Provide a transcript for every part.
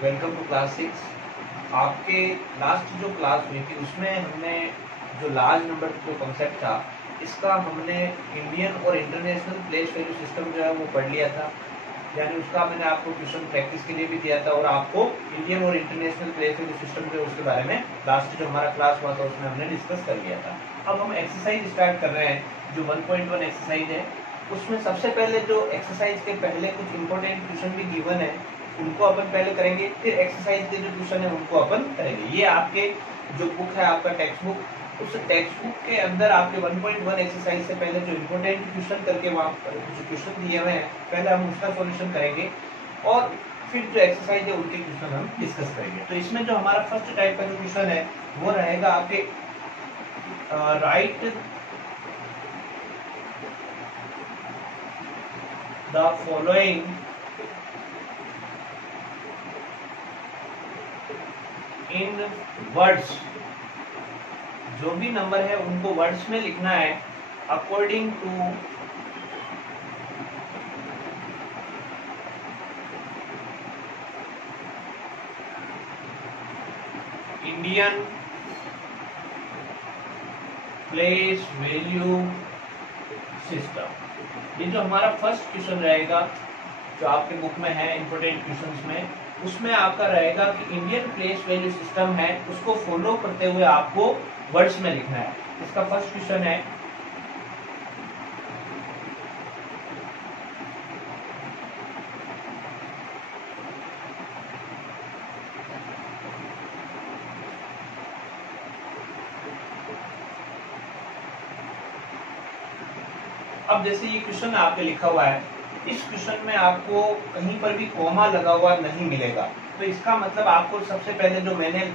Welcome to class 6। आपके last जो class हुई थी उसमें हमने जो लार्ज नंबर जो कॉन्सेप्ट था इसका हमने इंडियन और इंटरनेशनल प्लेस वैल्यू सिस्टम जो है वो पढ़ लिया था। यानी उसका मैंने आपको क्वेश्चन प्रैक्टिस के लिए भी दिया था और आपको इंडियन और इंटरनेशनल प्लेस वैल्यू सिस्टम जो उसके बारे में लास्ट जो हमारा क्लास हुआ था उसमें हमने डिस्कस कर लिया था। अब हम एक्सरसाइज स्टार्ट कर रहे हैं जो 1.1 एक्सरसाइज है। उसमें सबसे पहले जो एक्सरसाइज के पहले कुछ इंपॉर्टेंट क्वेश्चन भी गिवन है उनको अपन पहले करेंगे, फिर एक्सरसाइज के जो क्वेश्चन है उनको अपन करेंगे। ये आपके जो बुक है आपका टेक्स्ट बुक, उस टेक्स्ट बुक के अंदर आपके 1.1 एक्सरसाइज से पहले जो इंपॉर्टेंट क्वेश्चन करके वहाँ पर जो क्वेश्चन दिए हुए हैं पहले हम उसका सॉल्यूशन करेंगे और फिर जो एक्सरसाइज है उनके क्वेश्चन हम डिस्कस करेंगे। तो इसमें जो हमारा फर्स्ट टाइप का जो क्वेश्चन है वो रहेगा आपके write the following in words. जो भी नंबर है उनको वर्ड्स में लिखना है according to Indian place value system. ये जो हमारा फर्स्ट क्वेश्चन रहेगा जो आपके बुक में है इंपोर्टेंट क्वेश्चंस में, उसमें आपका रहेगा कि इंडियन प्लेस वैल्यू सिस्टम है उसको फॉलो करते हुए आपको वर्ड्स में लिखना है। इसका फर्स्ट क्वेश्चन है अब जैसे ये क्वेश्चन आपके लिखा हुआ है, इस क्वेश्चन में आपको कहीं पर भी कॉमा लगा हुआ नहीं मिलेगा। तो इसका मतलब आपको सबसे पहले जो मैंने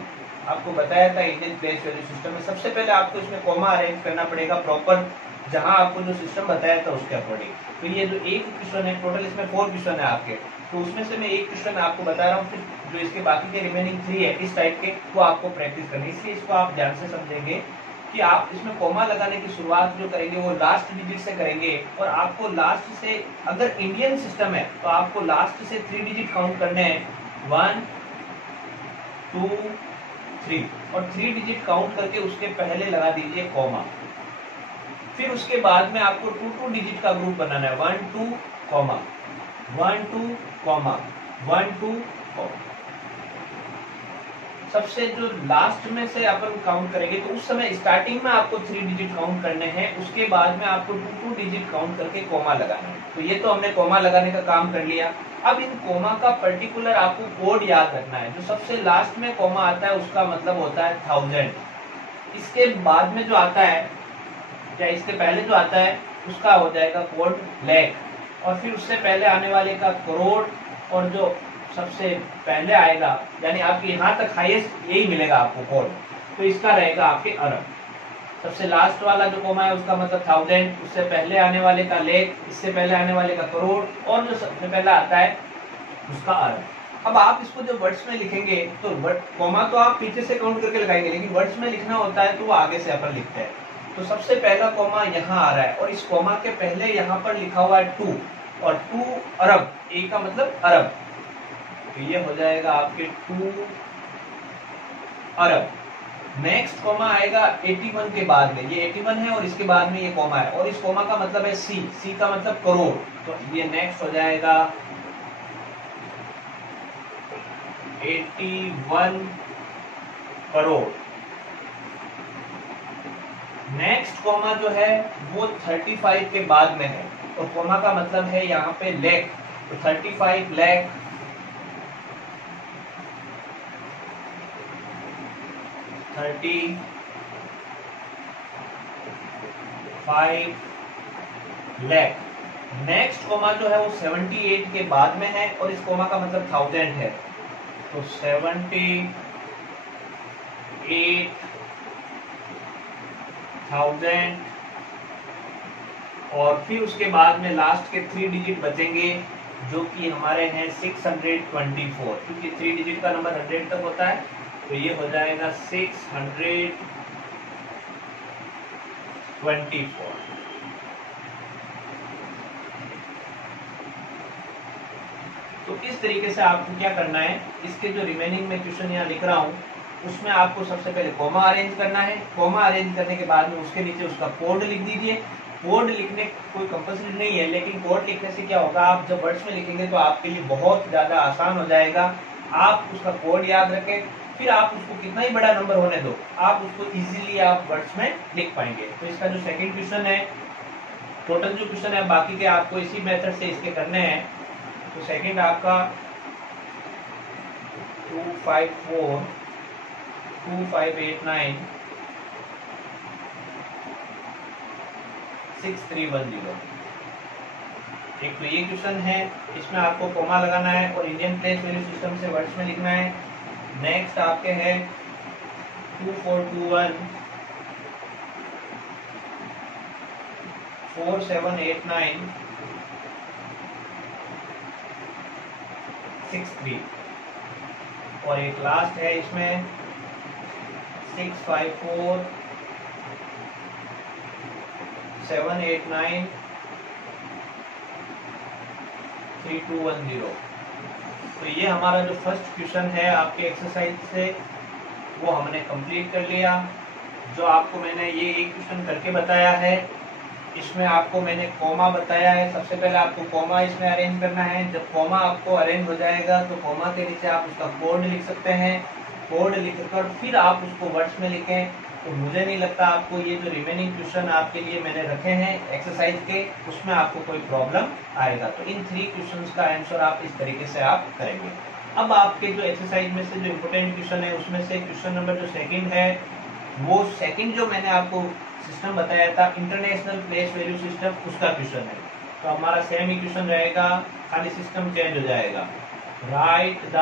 आपको बताया था इंडियन प्लेस वैल्यू सिस्टम में, सबसे पहले आपको इसमें कॉमा अरेंज करना पड़ेगा प्रॉपर, जहां आपको जो सिस्टम बताया था उसके अकॉर्डिंग। तो ये जो एक क्वेश्चन है, टोटल इसमें 4 क्वेश्चन है आपके, तो उसमें से मैं एक क्वेश्चन आपको बता रहा हूँ, फिर जो इसके बाकी के रिमेनिंग 3 है इस टाइप के वो आपको प्रैक्टिस करनी है। इसलिए इसको आप ध्यान से समझेंगे कि आप इसमें कॉमा लगाने की शुरुआत जो करेंगे वो लास्ट डिजिट से करेंगे और आपको लास्ट से, अगर इंडियन सिस्टम है तो आपको लास्ट से 3 डिजिट काउंट करने हैं, 1 2 3, और 3 डिजिट काउंट करके उसके पहले लगा दीजिए कॉमा। फिर उसके बाद में आपको 2 डिजिट का ग्रुप बनाना है, 1 2 कॉमा 1 2 कॉमा 1 2 कॉमा। सबसे जो लास्ट में से अपन काउंट करेंगे तो उस समय स्टार्टिंग में आपको 3 डिजिट काउंट करने हैं, उसके बाद में आपको 2 डिजिट काउंट करके कॉमा लगाना है। तो ये तो हमने कॉमा लगाने का काम कर लिया। अब इन कॉमा का पर्टिकुलर आपको कोड याद रखना है। जो सबसे लास्ट में कॉमा आता है उसका मतलब होता है 1000। इसके बाद में जो आता है या इसके पहले जो आता है उसका हो जाएगा कोड लाख, और फिर उससे पहले आने वाले का करोड़, और जो सबसे पहले आएगा यानी आपके यहाँ तक हाईएस्ट यही मिलेगा आपको कोड, तो इसका रहेगा आपके अरब। सबसे लास्ट वाला जो कॉमा है उसका मतलब 1000, उससे पहले आने वाले का लाख, इससे पहले आने वाले का करोड़, और जो सबसे पहला आता है उसका अरब। अब आप इसको जो वर्ड्स में लिखेंगे तो वर्ड कॉमा तो आप पीछे से काउंट करके लगाएंगे, लेकिन वर्ड्स में लिखना होता है तो वो आगे से अपन लिखते हैं। तो सबसे पहला कॉमा यहाँ आ रहा है और इस कॉमा के पहले यहाँ पर लिखा हुआ है 2, और 2 अरब, ए का मतलब अरब, तो ये हो जाएगा आपके 2 अरब। नेक्स्ट कॉमा आएगा 81 के बाद में, ये 81 है और इसके बाद में ये कॉमा है, और इस कॉमा का मतलब है सी, सी का मतलब करोड़, तो ये नेक्स्ट हो जाएगा 81 करोड़। नेक्स्ट कॉमा जो है वो 35 के बाद में है, तो कॉमा का मतलब है यहाँ पे लाख, तो 35 लाख, 35 लाख। नेक्स्ट कॉमा जो है वो 78 के बाद में है और इस कॉमा का मतलब 1000 है, तो 78,000, और फिर उसके बाद में लास्ट के 3 डिजिट बचेंगे जो कि हमारे हैं 624, क्योंकि 3 डिजिट का नंबर 100 तक होता है, तो ये हो जाएगा 624। तो तो इस तरीके से आपको क्या करना है, इसके जो रिमेनिंग में क्वेश्चन यहाँ लिख रहा हूँ उसमें आपको सबसे पहले कॉमा अरेंज करना है। कॉमा अरेंज करने के बाद में उसके नीचे उसका कोड लिख दीजिए। कोड लिखने कोई कंपल्सरी नहीं है, लेकिन कोड लिखने से क्या होगा, आप जब वर्ड्स में लिखेंगे तो आपके लिए बहुत ज्यादा आसान हो जाएगा। आप उसका कोड याद रखें, फिर आप उसको कितना ही बड़ा नंबर होने दो, आप उसको इजीली आप वर्ड्स में लिख पाएंगे। तो इसका जो सेकंड क्वेश्चन है, टोटल जो क्वेश्चन है बाकी के आपको इसी मेथड से इसके करने हैं। तो सेकंड आपका 254 2589 6310। एक तो ये क्वेश्चन है, इसमें आपको कॉमा लगाना है और इंडियन प्लेस वैल्यू सिस्टम से वर्ड्स में लिखना है। नेक्स्ट आपके है 2421 4789 63 और एक लास्ट है इसमें 654 789 3210। तो ये हमारा जो फर्स्ट क्वेश्चन है आपके एक्सरसाइज से वो हमने कंप्लीट कर लिया। जो आपको मैंने ये एक क्वेश्चन करके बताया है, इसमें आपको मैंने कॉमा बताया है। सबसे पहले आपको कॉमा इसमें अरेंज करना है। जब कॉमा आपको अरेंज हो जाएगा तो कॉमा के नीचे आप उसका कोड लिख सकते हैं। कोड लिखकर फिर आप उसको वर्ड्स में लिखें, तो मुझे नहीं लगता आपको ये जो रिमेनिंग क्वेश्चन आपके लिए मैंने रखे हैं एक्सरसाइज के, उसमें आपको कोई प्रॉब्लम आएगा। तो इन 3 क्वेश्चंस का आंसर आप इस तरीके से आप करेंगे। अब आपके जो एक्सरसाइज में से जो इम्पोर्टेंट क्वेश्चन है उसमें से क्वेश्चन नंबर जो सेकंड है, वो सेकंड जो मैंने आपको सिस्टम बताया था इंटरनेशनल प्लेस वैल्यू सिस्टम, उसका क्वेश्चन है। तो हमारा सेम ही क्वेश्चन रहेगा, खाली सिस्टम चेंज हो जाएगा। Write the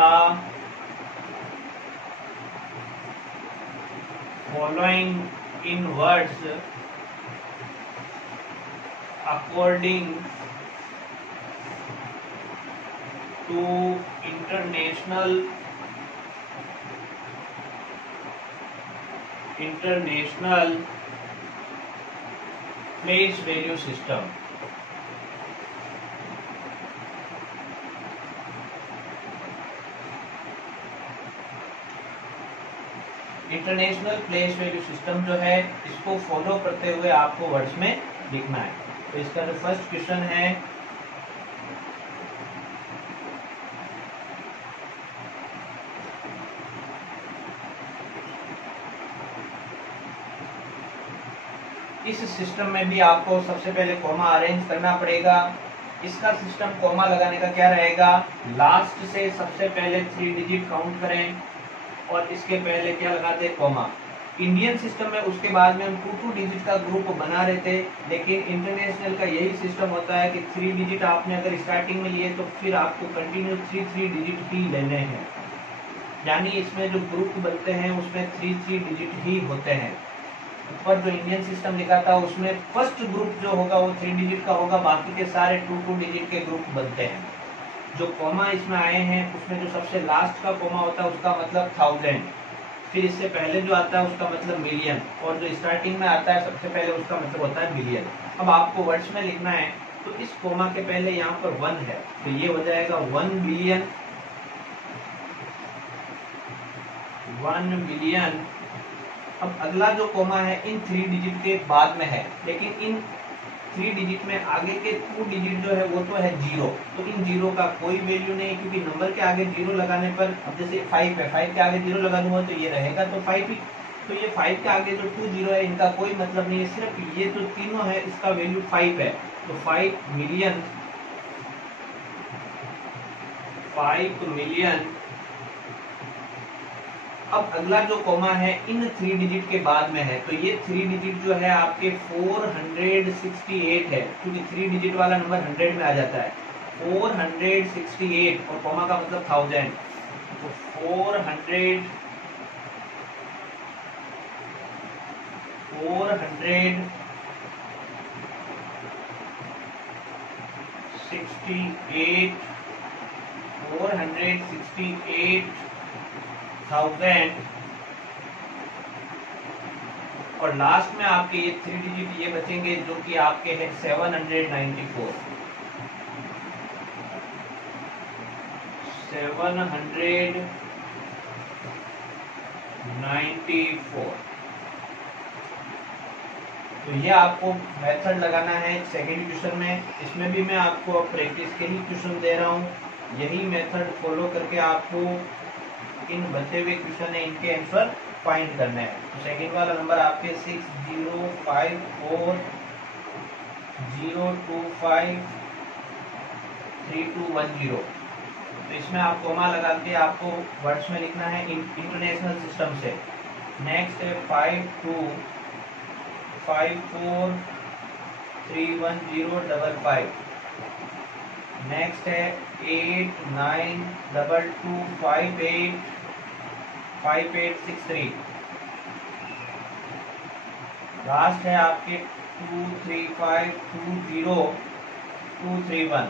following in words according to international place value system. International place value system जो है इसको फॉलो करते हुए आपको वर्ड्स में लिखना है। तो इसका जो फर्स्ट क्वेश्चन है, इस सिस्टम में भी आपको सबसे पहले कॉमा अरेंज करना पड़ेगा। इसका सिस्टम कॉमा लगाने का क्या रहेगा, लास्ट से सबसे पहले 3 डिजिट काउंट करें और इसके पहले क्या लगाते हैं, कॉमा। इंडियन सिस्टम में उसके बाद में हम 2 डिजिट का ग्रुप बना रहे थे, लेकिन इंटरनेशनल का यही सिस्टम होता है कि 3 डिजिट आपने अगर स्टार्टिंग में लिए तो फिर आपको कंटिन्यू 3 डिजिट ही लेने हैं। यानी इसमें जो ग्रुप बनते हैं उसमें 3 डिजिट ही होते हैं। ऊपर जो इंडियन सिस्टम लिखा था उसमें फर्स्ट ग्रुप जो होगा वो 3 डिजिट का होगा, बाकी के सारे 2 डिजिट के ग्रुप बनते हैं। जो कॉमा इसमें आए हैं उसमें जो सबसे लास्ट का कॉमा होता है उसका मतलब 1000, फिर इससे पहले जो आता है उसका मतलब मिलियन, और जो स्टार्टिंग में आता है सबसे पहले उसका मतलब होता है मिलियन। अब आपको वर्ड्स में लिखना है तो इस कॉमा के पहले यहाँ पर 1 है, तो ये हो जाएगा 1 बिलियन। 1 बिलियन। अब अगला जो कॉमा है इन 3 डिजिट के बाद में है, लेकिन इन 3 डिजिट में आगे के 2 डिजिट जो है वो तो है 0, तो इन 0 का कोई वैल्यू नहीं, क्योंकि नंबर के आगे 0 लगाने पर, अब जैसे 5 है, 5 के आगे 0 लगा दूंगा तो ये रहेगा तो 5 ही। तो ये 5 के आगे जो 2 0 है इनका कोई मतलब नहीं है, सिर्फ ये जो तीनों है इसका वैल्यू 5 है। तो 5 मिलियन, 5 मिलियन। अब अगला जो कॉमा है इन 3 डिजिट के बाद में है, तो ये 3 डिजिट जो है आपके 468 है, क्योंकि 3 डिजिट वाला नंबर 100 में आ जाता है। 468 और कॉमा का मतलब 1000, तो 468 468,000 और लास्ट में आपके ये 3 डिजिट ये बचेंगे जो कि आपके हैं 794। 794। तो ये आपको मेथड लगाना है सेकंड क्वेश्चन में। इसमें भी मैं आपको प्रैक्टिस के ही क्वेश्चन दे रहा हूँ, यही मेथड फॉलो करके आपको इन बचे हुए क्वेश्चन है इनके आंसर फाइंड करना है। तो सेकंड वाला नंबर आपके 6054025321 तो इसमें आप कोमा लगा के आपको वर्ड्स में लिखना है इंटरनेशनल सिस्टम से। नेक्स्ट है 52543105। नेक्स्ट है 8922585863। लास्ट है आपके 23520231।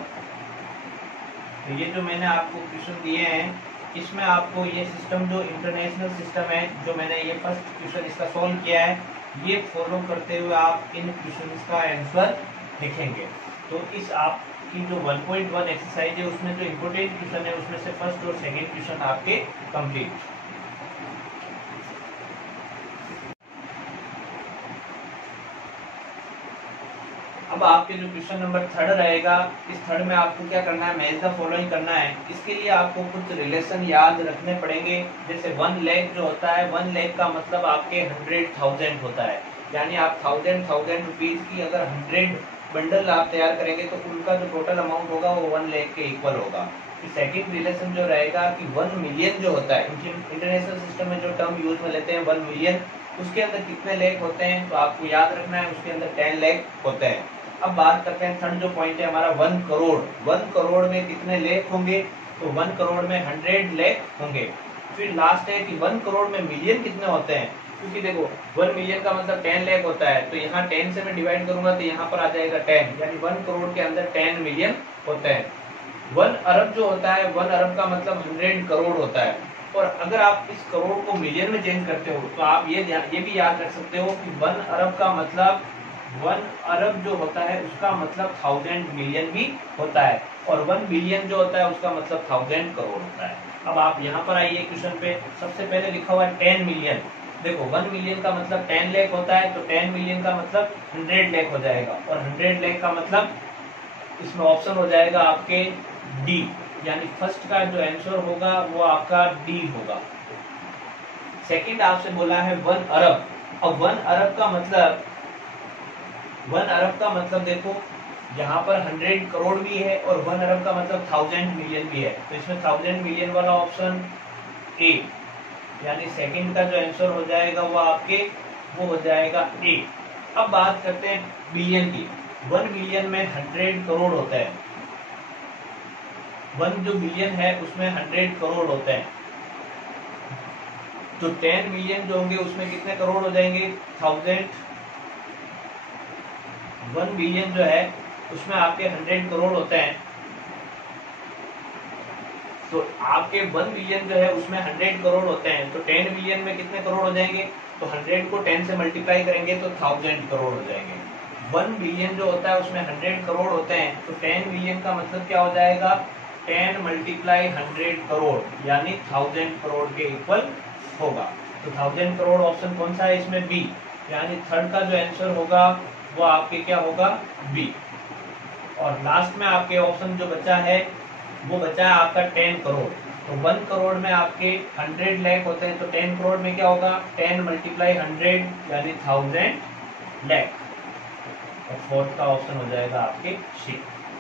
तो ये जो मैंने आपको क्वेश्चन दिए हैं, इसमें आपको ये सिस्टम जो इंटरनेशनल सिस्टम है, जो मैंने ये फर्स्ट क्वेश्चन इसका सॉल्व किया है, ये फॉलो करते हुए आप इन क्वेश्चंस का आंसर लिखेंगे। तो इस आपकी जो 1.1 एक्सरसाइज है उसमें जो इम्पोर्टेंट क्वेश्चन है उसमें से फर्स्ट और सेकंड क्वेश्चन आपके कंप्लीट। अब आपके जो क्वेश्चन नंबर 3 रहेगा, इस 3 में आपको क्या करना है, मैच द फॉलोइंग करना है। इसके लिए आपको कुछ रिलेशन याद रखने पड़ेंगे। जैसे 1 लाख जो होता है, 1 लाख का मतलब आपके 100,000 होता है, यानी आप 1000 रुपीज की अगर 100 बंडल आप तैयार करेंगे तो उनका जो टोटल अमाउंट होगा वो 1 लाख के इक्वल होगा। सेकंड रिलेशन जो रहेगा कि 1 मिलियन जो होता है, इंटरनेशनल सिस्टम में जो टर्म यूज में लेते हैं 1 मिलियन, उसके अंदर कितने लाख होते हैं, तो आपको याद रखना है उसके अंदर 10 लाख होते हैं। अब बात करते हैं थर्ड जो पॉइंट है हमारा 1 करोड़। 1 करोड़ में कितने लाख होंगे, तो 1 करोड़ में 100 लाख होंगे। फिर लास्ट है कि 1 करोड़ में मिलियन कितने होते हैं, क्योंकि देखो 1 मिलियन का मतलब 10 लाख होता है, तो यहाँ 10 से मैं डिवाइड करूंगा तो यहाँ पर आ जाएगा 10, यानी 1 करोड़ के अंदर 10 मिलियन होते हैं। 1 अरब जो होता है, 1 अरब का मतलब 100 करोड़ होता है। और अगर आप इस करोड़ को मिलियन में चेंज करते हो तो आप ये भी याद रख सकते हो कि 1 अरब का मतलब 1 अरब जो होता है उसका मतलब 1000 मिलियन भी होता है, और 1 बिलियन जो होता है उसका मतलब 1000 करोड़ होता है। अब आप यहाँ पर आइए क्वेश्चन पे, सबसे पहले लिखा हुआ है 10 मिलियन। देखो 1 मिलियन का मतलब 10 लाख होता है, तो 10 मिलियन का मतलब 100 लाख हो जाएगा, और 100 लाख का मतलब इसमें ऑप्शन हो जाएगा आपके डी, यानी फर्स्ट का जो आंसर होगा वो आपका डी होगा। सेकंड आपसे बोला है 1 अरब। अब 1 अरब का मतलब 1 अरब का मतलब देखो यहाँ पर 100 करोड़ भी है और 1 अरब का मतलब 1000 मिलियन भी है, तो इसमें 1000 मिलियन वाला ऑप्शन ए, यानी सेकंड का जो आंसर हो जाएगा वो हो जाएगा ए। अब बात करते हैं बिलियन की। 1 बिलियन में 100 करोड़ होता है, 1 जो बिलियन है उसमें 100 करोड़ होते हैं, तो 10 मिलियन जो होंगे उसमें कितने करोड़ हो जाएंगे, 1000। 1 बिलियन जो है उसमें आपके 100 करोड़ होते हैं, तो आपके 1 बिलियन जो है उसमें 100 करोड़ होते हैं, तो 10 बिलियन में कितने करोड़ हो जाएंगे, तो 100 को 10 से मल्टीप्लाई करेंगे तो 1000 करोड़ हो जाएंगे। 1 बिलियन जो होता है उसमें 100 करोड़ होते हैं, तो 10 बिलियन का मतलब क्या हो जाएगा, 10 मल्टीप्लाई 100 करोड़, यानी 1000 करोड़ के इक्वल होगा। तो 1000 करोड़ ऑप्शन कौन सा है इसमें, बी, यानी थर्ड का जो आंसर होगा वो आपके क्या होगा, बी। और लास्ट में आपके ऑप्शन जो बचा है वो बचा है आपका 10 करोड़। तो 1 करोड़ में आपके 100 लाख होते हैं, तो 10 करोड़ में क्या होगा, 10 मल्टीप्लाई 100 यानी 1000 लाख, और फोर्थ का ऑप्शन हो जाएगा आपके सी।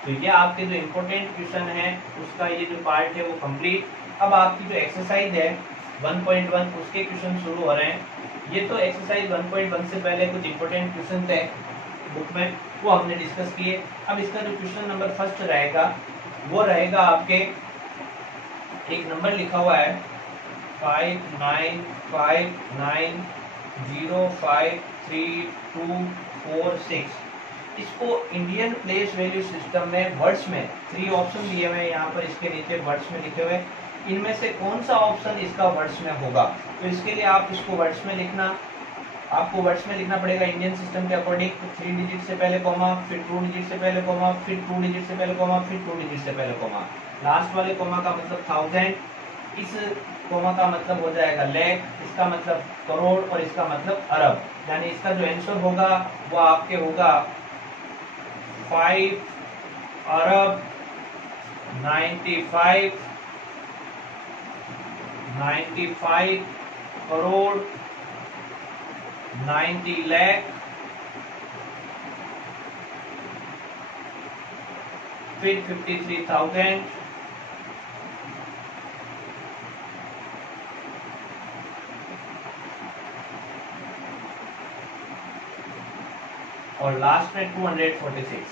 तो ये आपके जो इम्पोर्टेंट क्वेश्चन है उसका ये जो पार्ट है वो कंप्लीट। अब आपकी जो एक्सरसाइज है 1.1 उसके क्वेश्चन शुरू हो रहे हैं। ये तो एक्सरसाइज 1.1 से पहले कुछ इंपॉर्टेंट क्वेश्चन थे बुक में, वो हमने डिस्कस किए। अब इसका जो क्वेश्चन नंबर फर्स्ट रहेगा वो रहेगा आपके, एक नंबर लिखा हुआ है 5959053246। इसको इंडियन प्लेस वैल्यू सिस्टम में वर्ड्स में 3 ऑप्शन दिए हुए हैं, यहाँ पर इसके नीचे वर्ड्स में लिखे हुए, इनमें से कौन सा ऑप्शन इसका वर्ड्स में होगा। तो इसके लिए आप इसको वर्ड्स में लिखना, आपको वर्ड्स में लिखना पड़ेगा इंडियन सिस्टम के अकॉर्डिंग। 3 डिजिट से पहले कॉमा, फिर 2 डिजिट से पहले कॉमा, फिर 2 डिजिट से पहले कॉमा, फिर 2 डिजिट से पहले कॉमा। लास्ट वाले कॉमा का मतलब 1000, इस कॉमा का मतलब हो जाएगा लाख, इसका मतलब करोड़ और इसका मतलब अरब। यानी इसका जो आंसर होगा वो आपके होगा 5 अरब 95 करोड़ 90 लाख फिर 53,000 और लास्ट में 246।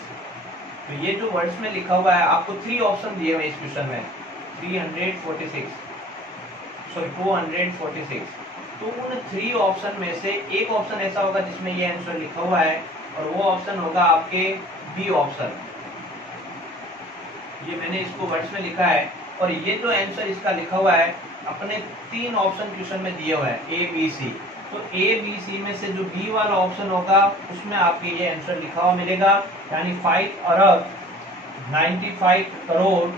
तो ये जो वर्ड्स में लिखा हुआ है आपको 3 ऑप्शन दिए हुए इस क्वेश्चन में, 346 सॉरी 246। तो उन 3 ऑप्शन में से एक ऑप्शन ऐसा होगा जिसमें ये आंसर लिखा हुआ है और वो ऑप्शन होगा आपके बी ऑप्शन। ये मैंने इसको वर्ड्स में लिखा है और ये जो आंसर इसका लिखा हुआ है अपने 3 ऑप्शन क्वेश्चन में दिए हुए हैं ए बी सी। तो ए बी सी में से जो बी वाला ऑप्शन होगा उसमें आपके ये आंसर लिखा हुआ मिलेगा, यानी 5 अरब 95 करोड़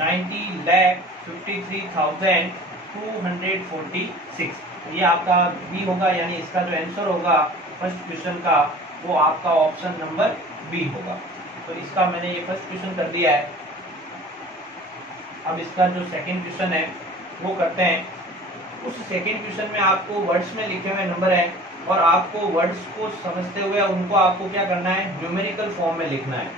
90 लाख 53,246। ये आपका बी होगा, यानी इसका जो आंसर होगा फर्स्ट क्वेश्चन का वो आपका ऑप्शन नंबर बी होगा। तो इसका मैंने ये फर्स्ट क्वेश्चन कर दिया है। अब इसका जो सेकंड क्वेश्चन है वो करते हैं। उस सेकंड क्वेश्चन में आपको वर्ड्स में लिखे हुए नंबर है और आपको वर्ड्स को समझते हुए उनको आपको क्या करना है, न्यूमेरिकल फॉर्म में लिखना है।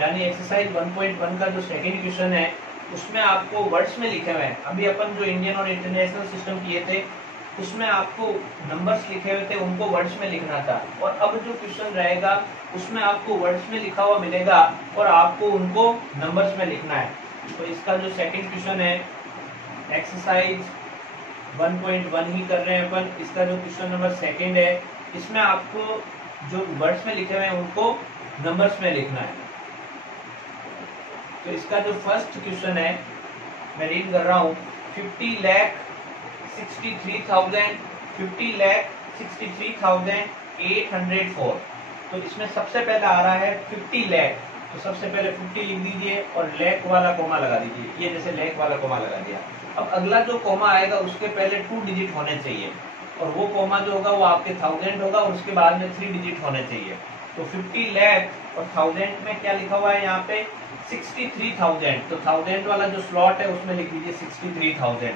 यानी एक्सरसाइज 1.1 का जो सेकंड क्वेश्चन है उसमें आपको वर्ड्स में लिखे हुए हैं। अभी अपन जो इंडियन और इंटरनेशनल सिस्टम किए थे उसमें आपको नंबर्स लिखे हुए थे, उनको वर्ड्स में लिखना था। और अब जो क्वेश्चन रहेगा उसमें आपको वर्ड्स में लिखा हुआ मिलेगा और आपको उनको नंबर्स में लिखना है। तो इसका जो सेकंड क्वेश्चन है एक्सरसाइज 1.1 ही कर रहे हैं अपन। इसका जो क्वेश्चन नंबर सेकंड है इसमें आपको जो वर्ड्स में लिखे हुए हैं उनको नंबर्स में लिखना है। तो इसका जो फर्स्ट क्वेश्चन है मैं रीड कर रहा हूँ, 50,63,804। तो इसमें सबसे पहले आ रहा है 50 लाख। तो सबसे पहले 50 लिख दीजिए और लाख वाला कोमा लगा दीजिए। ये जैसे लाख वाला कोमा लगा दिया। अब अगला जो कोमा आएगा उसके पहले 2 डिजिट होने चाहिए और वो कोमा जो होगा वो आपके 1000 होगा और उसके बाद में 3 डिजिट होने चाहिए। तो 50 लाख और 1000 में क्या लिखा हुआ है यहाँ पे 63,000। तो 1000 वाला जो स्लॉट है उसमें लिख दीजिए 63,000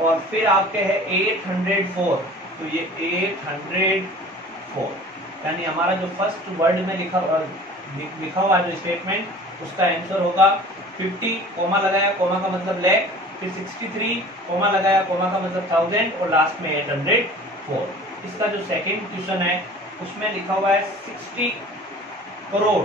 और फिर आपके है 804। तो ये 804 यानी हमारा जो फर्स्ट वर्ड में लिखा हुआ जो स्टेटमेंट उसका आंसर होगा 50 कोमा लगाया, कोमा का मतलब लाख, फिर 63 कोमा लगाया, कोमा का मतलब 1000 और लास्ट में 804। इसका जो सेकंड क्वेश्चन है उसमें लिखा हुआ है 60 करोड़।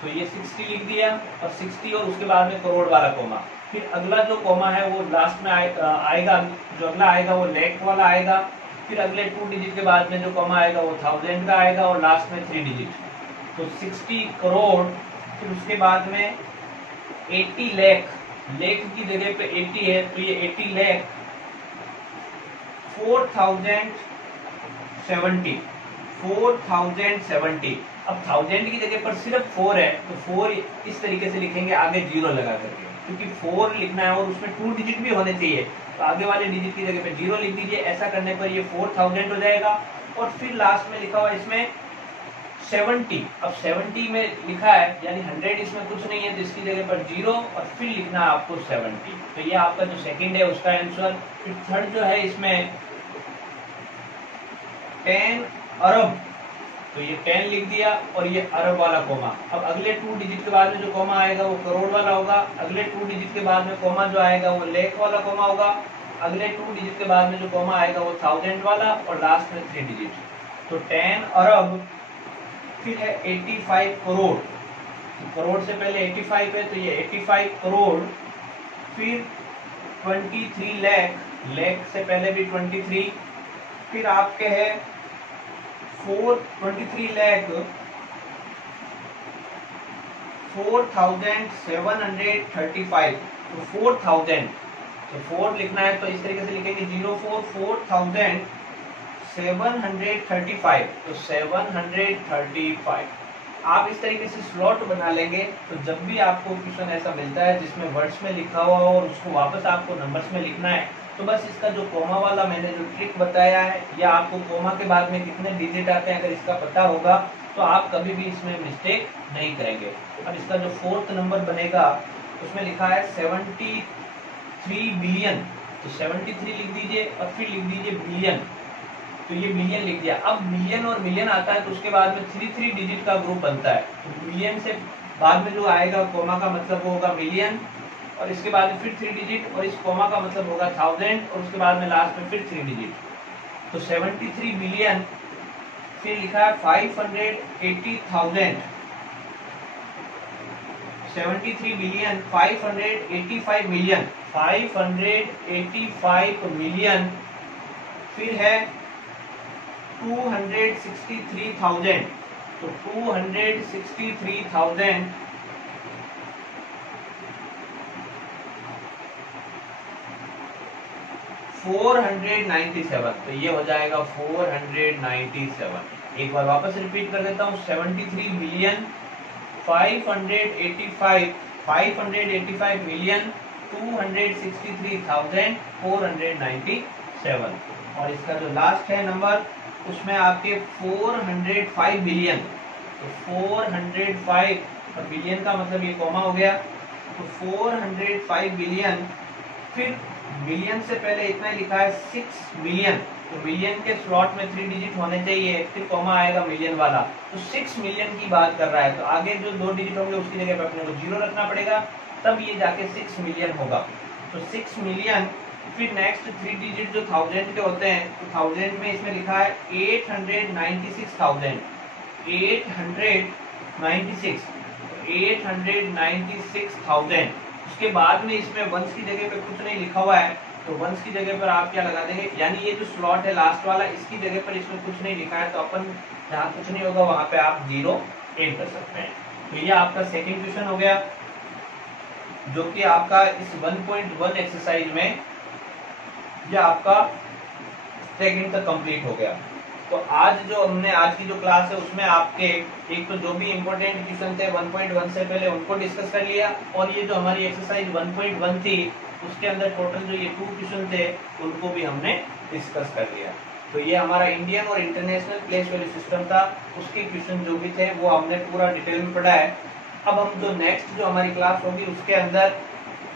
तो ये 60 लिख दिया और 60 और उसके बाद में करोड़ वाला कोमा। फिर अगला जो कोमा है वो लास्ट में आएगा, जो अगला आएगा वो लाख वाला आएगा। फिर अगले 2 डिजिट के बाद में जो कोमा आएगा वो 1000 का आएगा और लास्ट में 3 डिजिट। तो 60 करोड़, फिर उसके बाद में 80 लाख, लाख की जगह पे 80 है तो ये 80 लाख 4070। अब 1000 की जगह पर सिर्फ 4 है तो 4 इस तरीके से लिखेंगे आगे 0 लगा करके, क्योंकि 4 लिखना है और उसमें 2 डिजिट भी होने चाहिए। तो आगे वाले डिजिट की जगह पे 0 लिख दीजिए। ऐसा करने पर ये 4000 हो जाएगा। और फिर लास्ट में लिखा हुआ इसमें 70। अब 70 में लिखा है यानी 100 इसमें कुछ नहीं है तो इसकी जगह पर 0 और फिर लिखना है आपको 70। तो ये आपका जो सेकंड है उसका आंसर। फिर थर्ड जो है इसमें 10 अरब। तो ये 10 लिख दिया और ये अरब वाला कोमा। अब अगले 2 डिजिट के बाद में जो कोमा आएगा वो करोड़ वाला होगा। अगले 2 डिजिट के बाद में कोमा जो आएगा वो लाख वाला कोमा होगा। अगले 2 डिजिट के बाद में जो कोमा आएगा वो 1000 वाला और लास्ट में 3 डिजिट। तो 10 अरब, फिर है 85 करोड़। तो करोड़ से पहले 85 है तो ये 85 करोड़, फिर 23 लाख, लाख से पहले भी 23, फिर आपके है 23 लाख 4735। तो 4000 तो 4 लिखना है तो इस तरीके से लिखेंगे 04 4000 735, तो 735 आप इस तरीके से स्लॉट बना लेंगे। तो जब भी आपको क्वेश्चन ऐसा मिलता है जिसमें वर्ड्स में लिखा हुआ हो और उसको वापस आपको नंबर्स में लिखना है, तो बस इसका जो कोमा वाला मैंने जो ट्रिक बताया है, या आपको कोमा के बाद में कितने डिजिट आते हैं अगर इसका पता होगा, तो आप कभी भी इसमें मिस्टेक नहीं करेंगे। अब इसका जो फोर्थ नंबर बनेगा उसमें लिखा है 73 बिलियन, तो 73 लिख दीजिए और फिर लिख दीजिए बिलियन, तो ये बिलियन लिख दिया। अब मिलियन और मिलियन आता है तो उसके बाद में 3 डिजिट का ग्रुप बनता है, तो मिलियन से बाद में जो आएगा कोमा का मतलब वो होगा मिलियन, और इसके बाद में फिर 3 डिजिट, और इस कोमा का मतलब होगा 1000, और उसके बाद में लास्ट में फिर 3 डिजिट। तो 73 बिलियन, फिर लिखा है 580,000, 73 बिलियन 585 मिलियन, 585 मिलियन, फिर है 263,000, तो 263,000 497, तो ये हो जाएगा 497। एक बार वापस रिपीट कर देता हूँ, 73 बिलियन 585 मिलियन 263,497, और इसका जो लास्ट है नंबर उसमें आपके 405 बिलियन, तो 405, और बिलियन का मतलब ये कॉमा हो गया, तो 405 बिलियन, फिर मिलियन से पहले इतना ही लिखा है 6 मिलियन, तो मिलियन के स्लॉट में 3 डिजिट होने चाहिए, फिर कॉमा आएगा मिलियन वाला, तो 6 मिलियन की बात कर रहा है, तो आगे जो 2 डिजिट होंगे उसकी जगह पे अपने को 0 रखना पड़ेगा, तब ये जाके 6 मिलियन होगा। तो 6 मिलियन, फिर नेक्स्ट 3 डिजिट जो 1000 के होते हैं, तो 1000 में इसमें लिखा है 896,000, 896,000। उसके बाद में इसमें वंस की जगह पे कुछ नहीं लिखा हुआ है, तो वंस की जगह पर आप क्या लगा देंगे, यानी ये जो स्लॉट है लास्ट वाला, इसकी जगह पर इसमें कुछ नहीं लिखा है, तो अपन जहाँ कुछ नहीं होगा वहां पे आप 0 एड कर सकते हैं। तो ये आपका सेकंड क्वेश्चन हो गया, जो कि आपका इस 1.1 एक्सरसाइज में ये आपका सेकंड तक कंप्लीट हो गया। तो आज जो हमने आज की जो क्लास है उसमें आपके एक तो जो भी इम्पोर्टेंट क्वेश्चन थे 1.1 से पहले उनको डिस्कस कर लिया, और ये जो हमारी एक्सरसाइज 1.1 थी उसके अंदर टोटल जो ये 2 क्वेश्चन थे उनको भी हमने डिस्कस कर लिया। तो ये हमारा इंडियन और इंटरनेशनल प्लेस वैल्यू सिस्टम था, उसके क्वेश्चन जो भी थे वो हमने पूरा डिटेल में पढ़ा है। अब हम जो नेक्स्ट जो हमारी क्लास होगी उसके अंदर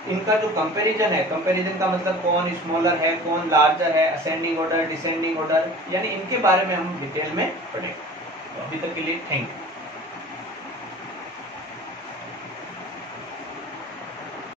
इनका जो कंपैरिजन है, कंपैरिजन का मतलब कौन स्मॉलर है कौन लार्जर है, असेंडिंग ऑर्डर डिसेंडिंग ऑर्डर, यानी इनके बारे में हम डिटेल में पढ़ेंगे। तो अभी तक के लिए थैंक यू।